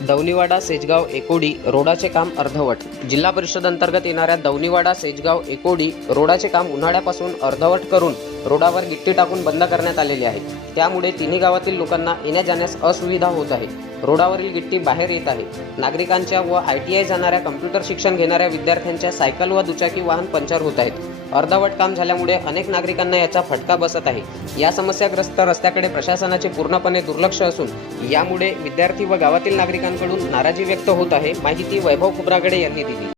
दौनीवाडा सेजगाव एकोडी रोडाचे काम अर्धवट. जिल्हा परिषद अंतर्गत येणाऱ्या दौनीवाडा सेजगाव एकोडी रोडाचे काम उन्हाळ्यापासून अर्धवट करून रोडावर गिट्टी टाकून बंद करण्यात आलेले आहे. त्यामुळे तिन्ही गावातील लोकांना येण्या जाण्यास असुविधा होत आहे. रोडावरील गिट्टी बाहेर येत आहे. नागरिकांच्या व आय टी आय जाणाऱ्या कम्प्युटर शिक्षण घेणाऱ्या विद्यार्थ्यांच्या सायकल व दुचाकी वाहन पंचर होत आहेत. अर्धवट काम झाल्यामुळे अनेक नागरिकांना याचा फटका बसत आहे. या समस्याग्रस्त रस्त्याकडे प्रशासनाचे पूर्णपणे दुर्लक्ष असून यामुळे विद्यार्थी व गावातील नागरिकांकडून नाराजी व्यक्त होत आहे माहिती वैभव कुब्रागडे यांनी दिली.